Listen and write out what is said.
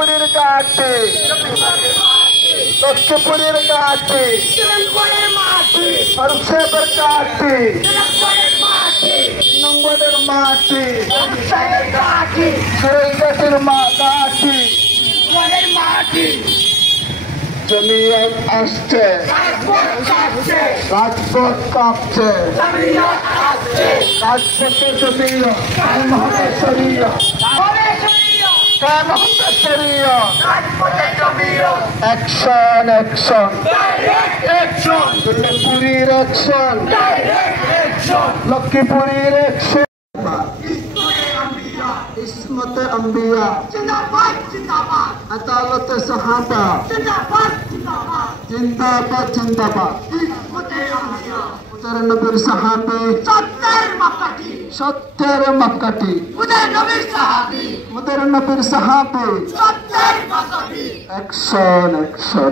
লক্ষ্মীপুরের ঘাটে লক্ষ্মীপুরের ঘাটে ফারুক সাহেবের ঘাটে নম্বরের মাটি ঘাটের ঘাটি জমিয়ত আসছে রাজপথ কাঁপছে রাজপথে জমিয়ত অ্যাকশন অ্যাকশন লক্ষ্মীপুরের অ্যাকশন লক্ষ্মীপুরের অ্যাকশন ইসমত আম্বিয়া জিন্দাবাদ জিন্দাবাদ আদালত সাহাবা জিন্দাবাদ জিন্দাবাদ জিন্দাবাদ জিন্দাবাদ ইসমত আম্বিয়া মুতার নবীর সাহাবী সত্যের মাপকাঠি মুতার নবীর সাহাবী সত্যের মাপকাঠি অ্যাকশন অ্যাকশন